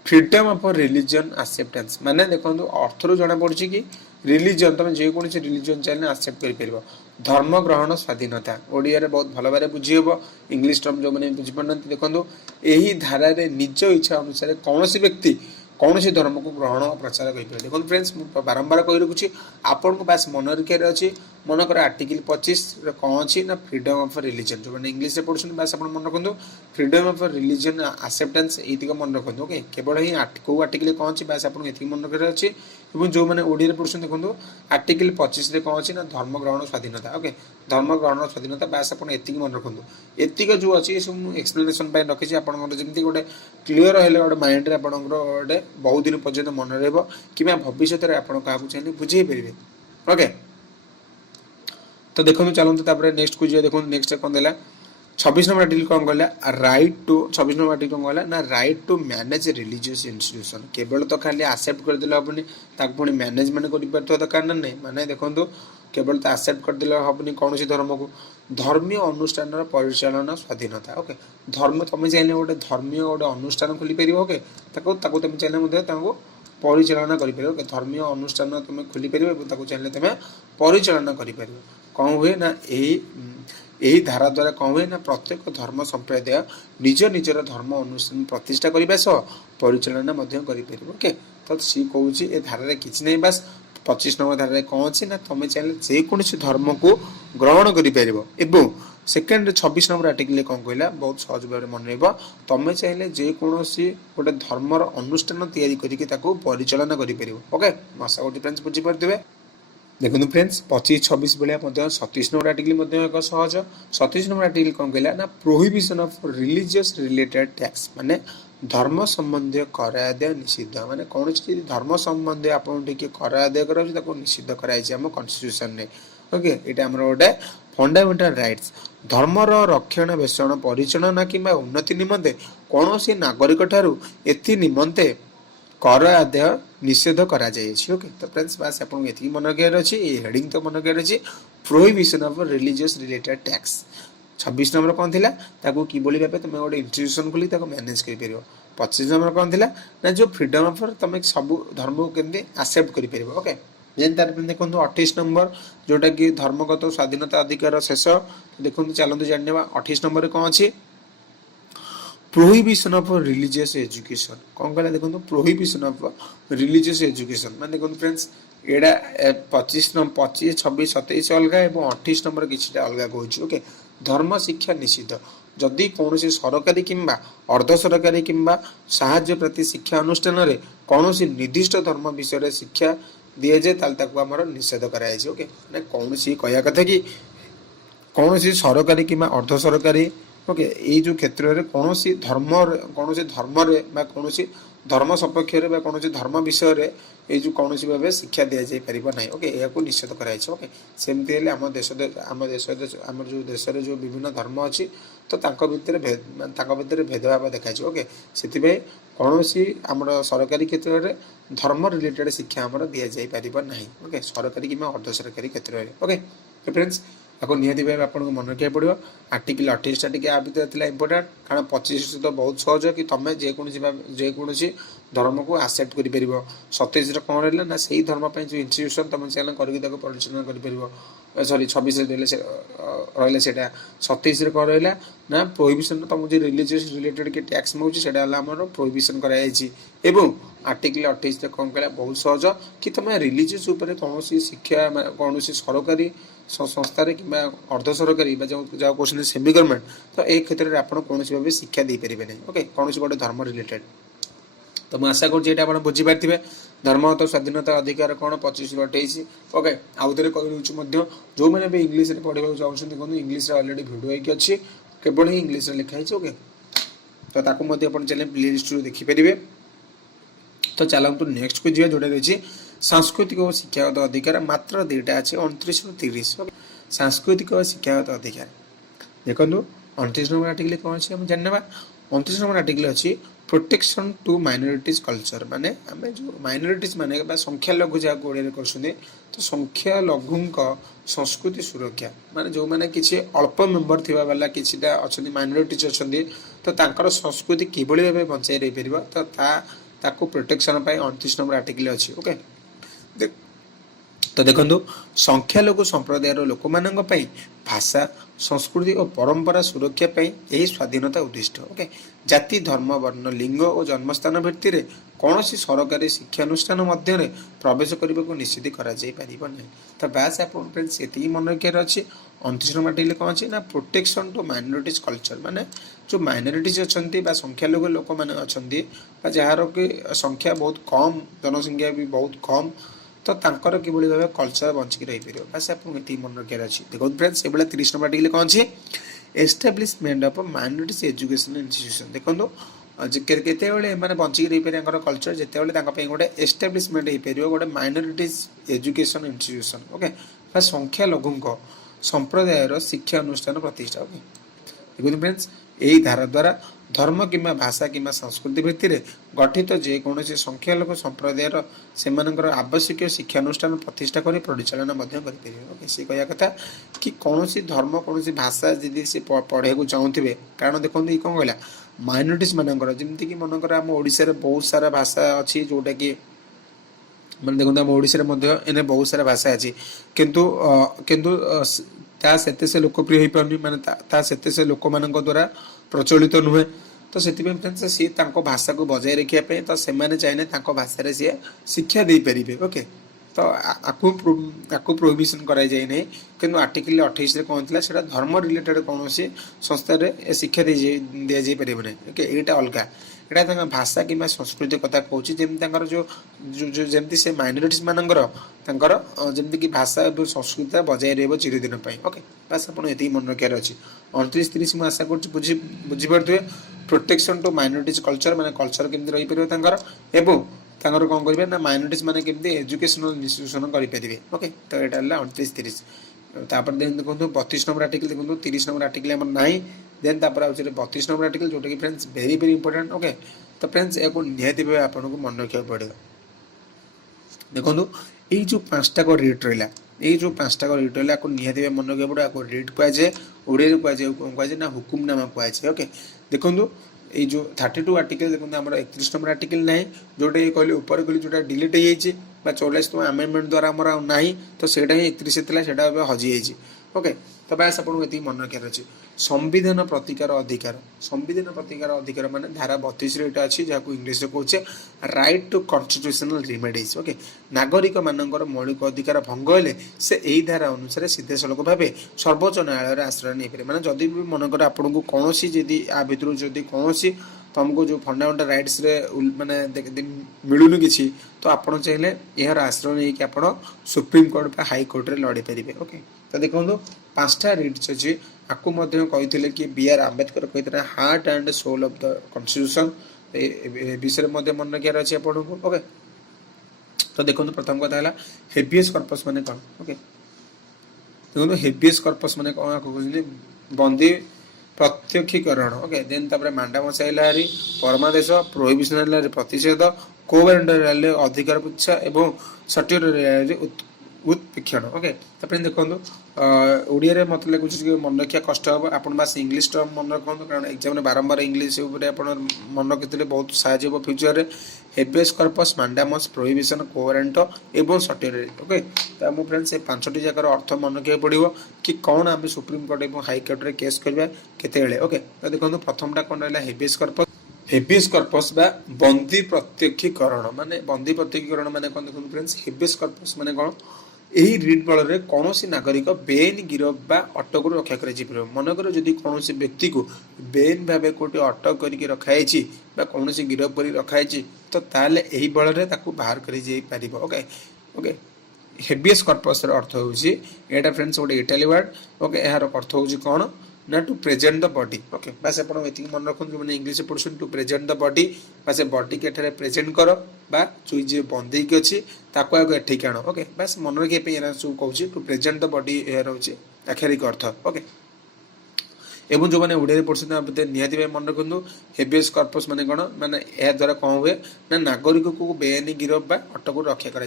फ्रीडम ऑफ रिलीजन एक्सेप्टेंस माने देखो अर्थर जना पड़ी कि रिलीजन तुम जेकोसी रिलीजन चाहिए एक्सेप्ट कर धर्म ग्रहण स्वाधीनता ओडिया बहुत भल भाव बुझीहब। इंग्लीश टर्म जो मैंने बुझीपार देखो यही धारा निज इच्छा अनुसार कौन व्यक्ति कौन धर्म को ग्रहण और प्रचार करें। देखो फ्रेंड्स मुझे बारंबार कही रखुच्छी आपन को बास मन रखार अच्छी मनकर आर्टिकल 25 कौन अच्छी ना फ्रीडम ऑफ रिलीजन जो मैंने इंग्लीश पढ़ुं बास आप मन रखु फ्रीडम ऑफ रिलीजन एक्सेप्टेंस ये मन रखु। ओके केवल ही कौ आर्टिकल कौन अच्छी बास आप मन रखार अच्छी और जो मैंने ओडिया पढ़ुं देखो आर्टिकल 25 कौन अच्छी ना धर्म ग्रहण स्वाधीनता। ओके धर्म ग्रहण स्वाधीनता बास आप मन रखु एतिक जो अच्छी सब एक्सप्लेनेशन रखी जमी गोटे क्लीयर है गोटे माइंड आप गोटे बहुत दिन पर्यटन मन रही भविष्य में आप चाहिए बुझे पारे। ओके तो देखो चलते नेक्स्ट को देखो नेक्स्ट कौन देला 26 नंबर आर्टिकल कौन कहला राइट टू 26 नंबर आर्टिकल कौन कहला ना right to manage religious institution केवल तो खाली एक्सेप्ट करदेले हेनी पुणी मैनेजमेंट कर दरकार ना नहीं माने देखो केवल तो एक्सेप्ट करदेले हेनी कौन धर्म को धर्मीय अनुष्ठान परिचालन स्वाधीनता। ओके धर्म तुम चाहिए गोटे धर्मीय गोटे अनुष्ठान खोली पार। ओके तुम चाहिए परिचालना कर धर्मीय अनुष्ठान तुम खोली पार चाहिए तुम परिचालना कर कौन हुए ना यही धारा द्वारा कौन हुए ना प्रत्येक धर्म संप्रदाय निज निजर धर्म अनुष्ठान प्रतिष्ठा करने सह परिचालना कर। ओके तो सी कौन ए धारा किसी नहीं बास 25 नंबर धारा कौन अच्छी ना तुम चाहिए जेकोसी धर्म को ग्रहण कर। सेकेंड 26 नंबर आर्टिकल कौन कहला बहुत सहज भाव मन रहा तुम चाहिए जेकोसी गोटे धर्मर अनुष्ठान या परिचालना कर। ओके आशा कर फ्रेंड्स बुझीपारे। देखो फ्रेंड्स 25 26 भाया 27 नंबर आर्टिकल एक सहज 27 नंबर आर्टिकल कौन कहला ना prohibition of religious related tax माने धर्म संबंधी कर आदाय निषिद्ध माने कौन धर्म संबंधी आप कर आदाय कर निषिद्ध कराई आम कन्स्टिट्यूशन ने। ओके यहाँ आम गोटे फंडामेंटल राइट्स धर्मर रक्षण बेषण परिचालना कि उन्नति निमंते कौन नागरिक ठारू एथि निमंते कर आदाय निषेध करा जाइए। ओके तो फ्रेंड्स बास आपको ये मन रखार अच्छी ये हेडिंग तो मन रखार अच्छी prohibition of religious related tax. 26 number कौन थी कि भाव तुम गोटे इंस्टीट्यूशन खोली मैनेज कर। 25 नंबर कौन थी ना जो फ्रीडम ऑफ तुम सब धर्म को केमती एक्सेप्ट कर। ओके देन तार देखो 28 नंबर जोटा कि धर्मगत स्वाधीनता अधिकार शेष देखो चलते जाने 28 नंबर कौन अच्छी प्रोहिबिशन ऑफ रिलीजियस एजुकेशन कौन कहला देखो प्रोहिबिशन ऑफ रिलीजियस एजुकेशन मान देखो फ्रेंड्स एडा 25 26 27 अलग और 28 नंबर किसी अलग कह। ओके धर्म शिक्षा निषिद्ध जदि कौन सरकारी किंबा अर्ध सरकारी किंबा साहाय्य प्रति शिक्षा अनुष्ठान रे कौन निर्दिष्ट धर्म विषय शिक्षा दि जाए आमर निषेध कराई। ओके कौन कह कथा कि कौन सरकारी किंबा अर्ध सरकारी ओके ये जो क्षेत्र में कौन धर्म कौन धर्म सपक्ष कौन धर्म विषय ये जो कौन भाव शिक्षा दि जापर ना ओके यह निश्चित कराई ओके सेमती आम देश आम जो देश जो विभिन्न धर्म अच्छी तो भितर भेदभाव देखाई ओके से कौन आम सरकारी क्षेत्र में धर्म रिलेटेड शिक्षा आम दि जापर ना ओके सरकारी कि अर्ध सरकारी क्षेत्र में ओके तो फ्रेंड्स आपको निहती भाव आपको मन रखा पड़ो आर्टिकल 28टा टी भितर इंपोर्टाट कारण 25 तो बहुत सहज कि तुम जेकोसी धर्म को आसेप्ट कर 27 कौन रहा ना से धर्म जो इन्स्टिट्यूशन तुम चैनल करके परिचालन कर सरी 26 रहा से 27 कौन रहा ना प्रोहिबिशन तुम जो रिलीजियस रिलेटेड कि टैक्स मांगे से प्रोहिबिशन कर आर्टिकल 28 कौन कहला बहुत सहज कि तुम रिलीजियस कौन शिक्षा कौन सरकारी संस्था कि अर्ध सरकारी जहाँ कौन सेमी गवर्नमेंट तो ये क्षेत्र में आप कौन भाव शिक्षा दे पारे ना ओके कौन गोटे धर्म रिलेटेड तो मुझे आशा कर बुझीपारे धर्म तो स्वाधीनता अधिकार कौन 25-28 ओके आउ थे कही जो मैंने भी इंग्लीश पढ़ा चाहते कहूँ इंग्लीश अलरेडी भिडियो होगी अच्छी केवल ही इंग्लीश लिखाई ओके तो चैनल प्ले लिस्ट देखिपारे तो चलतु नेक्स्ट को जी जोटा रही सांस्कृतिक और शिक्षागत अधिकार मात्र 2टा अच्छे 29 और 30 सांस्कृतिक और शिक्षागत अधिकार देखो 29 नंबर आर्टिकल कौन अच्छे हम जानने 29 नंबर आर्टिकल अच्छी प्रोटेक्शन टू माइनॉरिटीज कल्चर माने आम जो माइनॉरिटीज माने संख्यालघु जहाँ ओडिया कर तो संख्यालघु संस्कृति सुरक्षा माने जो मैंने किसी अल्प मेम्बर थी वाला कि माइनॉरिटीज अच्छा तो तांकर संस्कृति किभली भाव बचाई रही पार तो प्रोटेक्शन 29 नंबर आर्टिकल अच्छी ओके तो देखो संख्यालघु संप्रदाय लोक मान भाषा संस्कृति और परंपरा सुरक्षा यही स्वाधीनता उद्दिष्ट ओके जाति धर्म वर्ण लिंग और जन्मस्थान भित्ति कौन सरकारी शिक्षानुष्ठान मध्य प्रवेश करने को निषेध कर तो बास आप फ्रेंड्स ये मन रखार अच्छे 29 नंबर आर्टिकल कौन अच्छे ना प्रोटेक्शन टू माइनॉरिटीज कल्चर माने जो माइनॉरिटीज अच्छा संख्यालघु लोक मैंने अच्छा जार कि संख्या बहुत कम जनसंख्या भी बहुत कम तो तांकर किभली भाव कल्चर बंचिकी रही पार बास आपको मन रखार अच्छे देखो फ्रेंड्स ये 30 नंबर आर्टिकल कौन अच्छे establishment of minorities education institution देखो केतबले मैंने बंचिकी रही पारे कल्चर जितेबाला गोटे एस्टाब्लिशमेंट हो पार गोटे माइनॉरिटीज एजुकेशन इंस्टीट्यूशन ओके संख्यालघु संप्रदायर शिक्षा अनुष्ठान प्रतिष्ठा ओके देखो फ्रेंड्स यही धारा द्वारा धर्म कि भाषा कि संस्कृति भित्ति गठित जेकोसी संख्यालघु संप्रदायर से आवश्यक शिक्षानुष्ठान प्रतिष्ठा कर परिचालन ओके सी कह कथा कि कौन धर्म कौन भाषा जदि से पढ़े चाहूे कारण देखो ये कौन कहला माइनॉरिटीज मानकर जमीक मनकर आम ओडिशा बहुत सारा भाषा अच्छी जोटा कि मैंने देखो आम ओडिशा एने बहुत सारा भाषा अच्छी किंतु किंतु से से लोकप्रिय हो पारनी माने से लोक मान द्वारा प्रचलित नुहे तो से सी भाषा को बजाय रखापी तो से चाहिए भाषा सी शिक्षा दे पारे ओके तो आपको प्रोहिबिशन कराई जाए नहीं कि आर्टिकल 28 कौन थी से धर्म रिलेटेड कौन संस्था शिक्षा दि जापर ना ओके यहाँ अलग यहाँ भाषा कि संस्कृति कथा कौन जमी जो जमी से माइनॉरिटीज मानकर जमी कि भाषा और संस्कृति बजाय रही चिरदिन ओके बस आप मन रखार अच्छी 29-30 मुझे आशा कर बुझीपे प्रोटेक्शन टू माइनॉरिटीज कल्चर माने कल्चर केमती रही पार कौन करेंगे ना माइनॉरिटीज माने केमती एजुकेशनल इंस्टीट्यूशन करेंगे ओके तो यहाँ 29-30 देखो 32 नंबर आर्टिकल देखो 30 नंबर आर्टिकल आम ना देन 32 नंबर आर्टिकल जोटा कि friends very very important okay तो फ्रेंड्स या निहती भाव आपको मन रखा पड़ेगा देखो ये जो 5टा रेट रहा ये जो 5टा रेट रहा निहती भाव मन रखा पड़ेगा रेट कहुए ओडिया कहुए कौन कहुए ना हुकुमनामा कहुए ओके देखो ये जो 32 आर्टिकल देखो आम 31 नंबर आर्टिकल ना जोटा ये कहले ऊपर कहली जो डिलीट हो 44तम आमेंडमेंट द्वारा आमर ना तो सेटा ही 31 था हजि जाइए ओके तो बास आपको ये मन रखार अच्छे संविधान प्रतिकार अधिकार माने धारा 32 रेट अच्छी जहाँ इंग्लीश कहे right to constitutional remedies okay नागरिक मानकर मौलिक अधिकार भंग हेले से यही धारा अनुसार सीधे सड़क भाव सर्वोच्च न्यायालय आश्रय नहीं पारे माने जदि भी मनकर आपन को कौन जदि आ भितर जदि कौन तुमको जो फंडामेंटल राइट्स माने मिलूनी किसी तो आपड़ चाहिए यार आश्रय नहीं कि आप सुप्रीम कोर्ट हाई कोर्ट में लड़ी पारे ओके तो देखो 5टा रिट्स अच्छी आपको कही कि बी आर आंबेडकर कहते heart and soul of the constitution ए विषय मध्य मन रखियार अछि आपनको ओके। तो देखो प्रथम कथा है हेबियस कर्पस माने कौन ओके। देखो हेबियस कर्पस माने कौन कहते बंदी प्रत्यक्षीकरण ओके। देन तापर मांडामस आइला हरी परमादेश प्रोहिबिशन प्रतिषेध कोवेरेंटर अधिकार पुच्छा एवं सटियर उत्प्रेक्षण ओके। तापर देखो ओडिया मत लगुच मन रखा कष्ट हम आप बास इंग्लीश टर्म मन रखु कारण एग्जाम बारंबार इंग्लीश मन रखी बहुत साहय फ्यूचर में हेबियस कर्पस मांडामस प्रोहिबिशन कोवेरेंट एवं सटियर ओके। तो मो फ्रेंड्स से पांचटी जगार अर्थ मन रखा पड़ो कि कौन आम सुप्रीम कोर्ट और हाइकोर्ट में केस करवा केते ओके। तो देखो प्रथमटा कौन रहा हेबियस कर्पस। हेबियस कर्पस बा बंदी प्रत्यक्षीकरण माने बंदी प्रत्यक्षीकरण माने कौन देखो फ्रेंड्स हेबियस कर्पस माने कौन यही रिट बल कौन नागरिक बेन गिरफ बा अटक रक्षा कर मनकर जदि कौन व्यक्ति को बेन भाव कोटे अटक करके रखाई कौन गिरफ कर रखाई तो ताले यही बल बाहर कर ओके ओके। हेबियस कर्पस अर्थ हूँ यहाँ फ्रेंड्स गोटे इटाली वर्ड ओके। यार अर्थ हूँ कौन ना to present the body okay. बास आप मन रखु मैंने इंग्लीश पढ़ुन टू प्रेजेंट द बॉडी बास बॉडी के एठारे प्रेजेंट कर बा जो जी बंदी अच्छी ताको आगे एठिक आण ओके। बास मन रखिए सब कहूँ टू प्रेजेंट द बॉडी यार हूँ आक्षरिक अर्थ ओके। एवं जो मैंने ओडिया पढ़ते निहाती मन रखु हेबियस कर्पस माने कौन माने यह द्वारा कौन हुए ना नागरिक को बेआईन गिरफ बा अटक रक्षा कर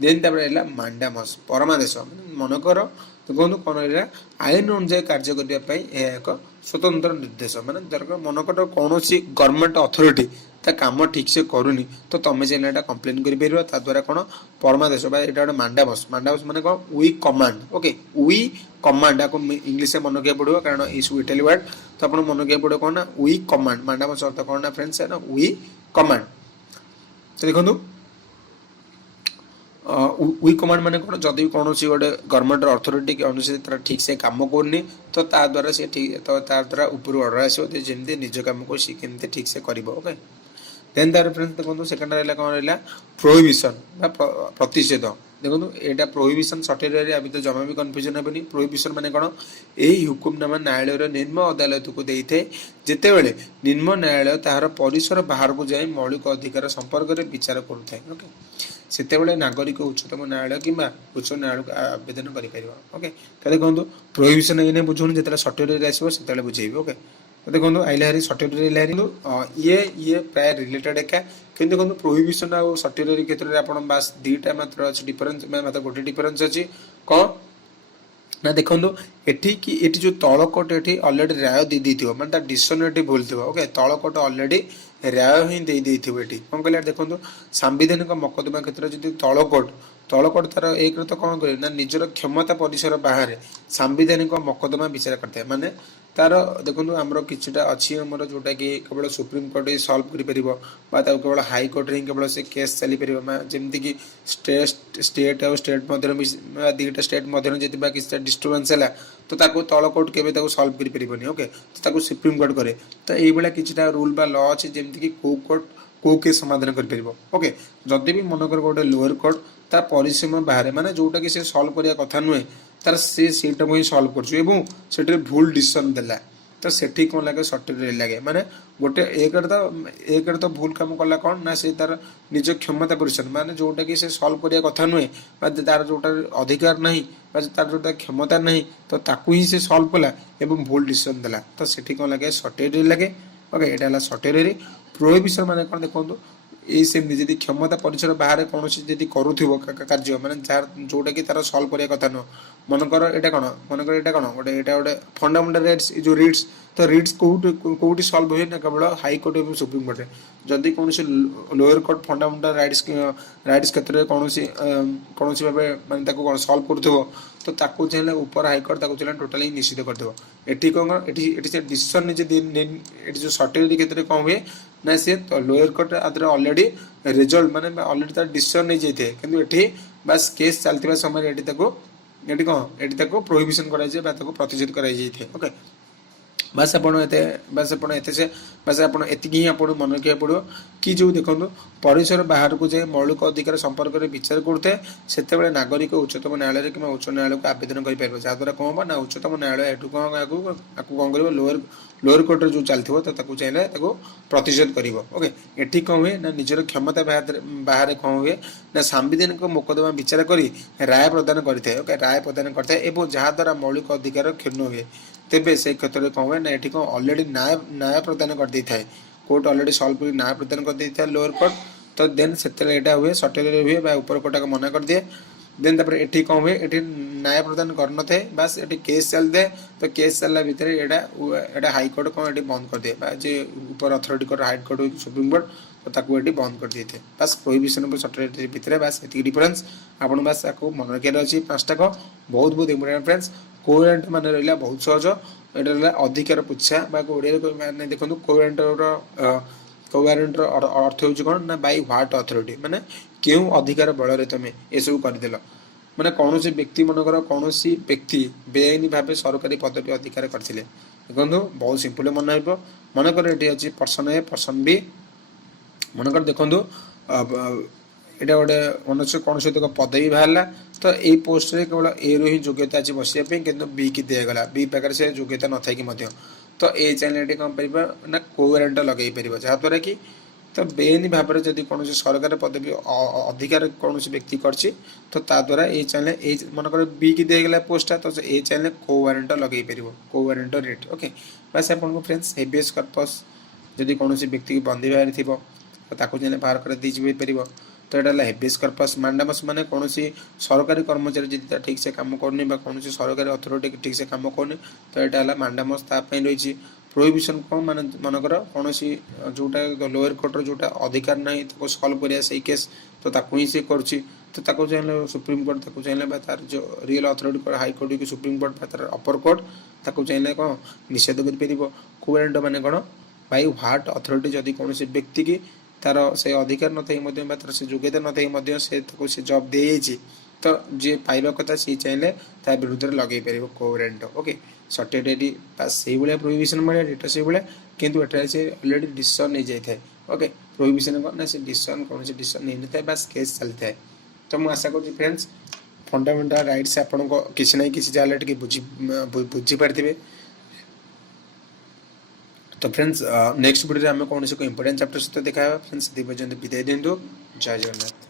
देन तापर मांडामस परमादेश मनकर तो कहूँ कौन रहा आईन अनुजाई कार्य करने एक स्वतंत्र निर्देश माने मनकर कौन गवर्नमेंट अथॉरिटी ता काम ठीक से करूनी तो तुम्हें चाहिए कंप्लेन कर द्वारा कौन परमादेश यहाँ गोटे मांडामस मांडामस माने कौन we command okay. We command आपको इंग्लीश में मन रखा पड़ो कारण ये सब इटाली वर्ड तो आप मन रखा पड़ो कौन ना वी कमांड मांडामस अर्थ कौन ना फ्रेंड्स है ना वी कमांड। तो देखो वी कमांड माने कौन जदि कौन गोटे गवर्नमेंट अथॉरिटी अनुसार ठीक से काम करनी तो ता द्वारा से ठीक तो ता द्वारा ऊपर ऑर्डर आसो जमी निज कम को सी केमती ठीक से कर ओके। देन तार फ्रेंड्स देखो सेकेंड रहा कौन रहा प्रोहिबिशन प्रतिषेध देखो यहाँ प्रोहिबिशन सटियर अभी तो जमा भी कन्फ्यूजन हेनी। प्रोहिबिशन माने कौन यही हुकुमनामा न्यायालय निम्न अदालत को दे थे जिते बड़े निम्न न्यायालय तार परिसर बाहर को जाए मौलिक अधिकार संपर्क में विचार करुए ओके। सेतेबेले नागरिक उच्चतम न्यायालय कि उच्च न्यायालय आवेदन कर ओके। तो देखो प्रोहिबिशन ये बुझे जो सटियर आसो से बुझेबी ओके। तो देखो आइला हरी सटियर ये प्राय रिलेटेड एका कि देखो प्रोहिबिशन आ सटियर क्षेत्र में आप बास दीटा मात्र अच्छे डिफरेन्स मात्र गोटे डिफरेन्स अच्छी कौन ना देखो एटी कि एटी जो तलकोट ये अलरेडी राय दे दी माने डिसीजन ये भूल थी ओके। तलकोट अलरेडी राय ही दे दी कौन कहले देखो सांविधानिक मकदमा क्षेत्र में तलकोट तलकोट तार एक तो कौन करे ना निजर क्षमता परिसर बाहर सांविधानिक मकदमा विचार करते हैं माने तार देखो आमर किछटा अच्छी आमर जोटा कि केवल सुप्रीम कोर्ट ही सल्व कर केवल हाई कोर्ट ही केवल से केस चली पार जमती कि स्टेट और स्टेट मध्य दीटा स्टेट मध्य किसी डिस्टर्बेंस है तो तल कोर्ट के सल्व कर ओके। तो सुप्रीम कोर्ट करे तो ये किछटा रूल बा लॉ अच्छे जमती कि कौ कोर्ट कौ केस समाधान कर ओके। जदि भी मनकर गोटे लोअर कोर्ट ता परिसीमा बाहर माने जोटा कि से सल्व करिया कथा नुहे तार सेटा को ही सल्व कर भूल डिसीजन देला तो सेठी कौन लगे सटियर लगे माने गोटे एक तो भूल काम कला कौन ना से तार निज क्षमता परिसर माने जोटा कि से सल्व करिया कथा नुहे तार जोटा अधिकार नहीं तार जोटा क्षमता नहीं तो ताकू ही से सल्व कला एवं भूल डिसीजन देला तो सेठी कौन लगे सटियर लगे ओके। यहाँ सटियर प्रोहिबिशन माने कौन देखो ये सेमती जब क्षमता परिसर बाहर कौन जब कार्य माने जोटा कि तार सल्व करिया कथा नुह मनकर एटा कौन मनकर एटा कौन गोटे एटा गोटे फंडामेंटल राइट्स जो रिट्स तो रिट्स कौटी सल्व हुए ना केवल हाई कोर्ट और सुप्रीम कोर्ट में जदि कौन लोअर कोर्ट फंडामेंटल राइट्स क्षेत्र में कौन भाव माने कौन सल्व कर तो ताकू चाहिए ऊपर हाईकोर्ट चाहिए टोटाली निषिद्ध करदेव। एटी कौन एटी से डिसीजन निजे जो सटियर क्षेत्र में कौन हुए ना सी लोअर कोर्ट आदि अलरेडी रिजल्ट माने अलरेडी तार डिसीजन नहीं जाए कि एटी बास केस चलता समय ये कौन ये प्रोहिबिशन कराई प्रतिषेध कराई ओके। बस आपण एतिकी ही आपण मन रखा पड़ो कि जो देखो परिसर बाहर को जाए मौलिक अधिकार संपर्क में विचार करते से नागरिक उच्चतम न्यायालय कि उच्च न्यायालय को आवेदन कर जहाद्वारा कौन हम ना उच्चतम न्यायालय एटू कौन कर लोअर कोर्ट जो चलती तो चाहिए प्रतिशोध कर ओके एटी कौन हुए ना निजर क्षमता बाहर कौन हुए ना सांविधानिक मोकदमा विचार कर राय प्रदान करते ओके राय प्रदान करता है जहाद्वारा मौलिक अधिकार क्षुण्ण हुए तेबे से क्षेत्र में कौन हुए ना ये कौन अलरेडी न्याय प्रदान कर दे था कोर्ट अलरेडी सल्व कर न्याय प्रदान कर दे था लोअर कोर्ट तो देन से हुए सटल हुए ऊपर कोर्ट को मना कर दिए देन तापर एठी कौन हुए एठी न्याय प्रदान करन थे बस एठी केस चलते तो केस चलला भितर एटा हाई कोर्ट कौन एठी बंद कर दिए जे ऊपर authority court high court supreme court तो ताकू एठी बंद कर दिए बस प्रोहिबिशन पर सटल भितर बस एती डिफरेंस आपन बस आपको मन रखियार अछि पांचटा को बहुत बहुत इंपोर्टेंट फ्रेंड्स कोहेरेंट माने रहला बहुत सहज एटा रहला अधिकार पुच्छा बा ओडिया माने देखंतु कोहेरेंट अर्थ होउछ कोन ना बाय व्हाट अथॉरिटी माने केउ अधिकार बल रे तमे ए सब कर देला माने कौन से व्यक्ति मनकर कौन सी व्यक्ति बेआईन भाव सरकारी पदवी अधिकार करथिले देखंतु बहुत सिंपल मन होइबो मनकर एटी अछि पर्सन ए पर्सन बी मनकर देखंतु एटा गोटे मनुष्य कौन से पदवी बाहर तो यही पोस्ट रे केवल ए रो ही योग्यता अच्छी बसिया किंतु बी की दिगला बी पाखे से योग्यता न थी तो ए चैनल कौन पार ना कोहेरेंट लगे पार जहाद्वारा कि तो बेआईन भाव में जब कौन सरकार पदवी अधिकार कौन व्यक्ति करछि तो द्वारा ये चैनल ए मनकर बी की दिगला पोस्ट तो ये चैनल कोहेरेंट लगे पार कोहेरेंट रेट ओके बस आपको फ्रेंड्स हेबियस कर्पस जदि कौन व्यक्ति की बंदी बाहर थी तो चैनल बाहर कर दी पार तो यहाँ हेबियस कर्पस मांडामस माने कौन सरकारी कर्मचारी जी ठीक से काम करनी कौन सरकारी अथॉरिटी ठीक से काम करनी तो यहाँ है मांडामस रही प्रोहिबिशन कौन मान मनकर कौन जोटा लोअर कोर्टर जोटा अधिकार ना तो सल्व कर केस तो ही सी कर चाहिए सुप्रीम कोर्ट चाहिए तार जो रियल अथॉरिटी हाई कोर्ट की सुप्रीम कोर्ट तार अपर कोर्ट चाहिए कौन निषेध कर कोहेरेंट माने कौन बाय व्हाट अथॉरिटी जदि कौन व्यक्ति की तार से अधिकार न तार से योग्यता न से जॉब दे तो जी पाइबा कथा सी चाहिए ता विरुद्ध लगे पार कोहेरेंट ओके सर्टेनिटी बस से भाया प्रोहिबिशन भाया डेटा से भाया किंतु एटा से ऑलरेडी डिसीजन नहीं जाए ओके प्रोहिबिशन कौन ना से डिसीजन कौन से डिसीजन नहीं था बस केस चलता है तो मुझे आशा करूँ फ्रेंड्स फंडामेंटल राइट्स आपन को किसी ना किसी जगह टे बुझी पारे तो फ्रेंड्स नेक्स्ट वीडियो में कौन से इंपोर्टेंट चैप्टर सहित देखा फ्रेंड्स विदाय दिंतु जय जगन्नाथ।